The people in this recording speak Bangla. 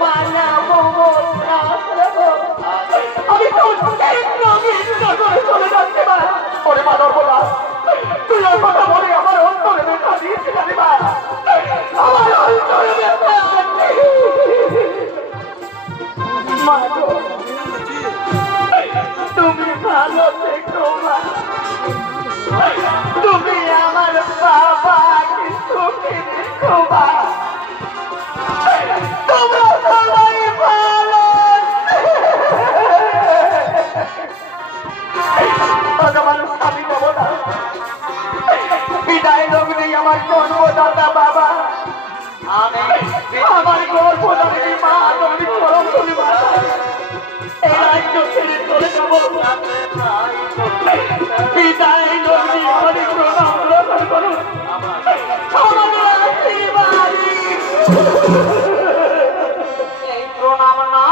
মানা মমতা আমি তোর করে চলে যাচ্ছি মা। ওরে মা নর্মদা, তুই ওর কথা বলে আমার অন্তরে ব্যথা দিয়েছিলি মা, আমার অন্তরে ব্যথা। মা তুমি ভালো থেকো মা, তুমি আমার বাবাকে সুখে রেখো মা, তোমরা সবাই ভালো। ভগবান স্বামী দেবতা বিদায় লগ্নে আমার গর্ভদাতা বাবা, আমার গর্ভদাত্রী মা, তুমি পরম তুমি মা, এই রাজ্য ছেড়ে চলে যাবো। বিদায় লগ্নে আমার প্রণাম গ্রহণ করুন, আমাদের আশীর্বাদ। এই প্রণাম না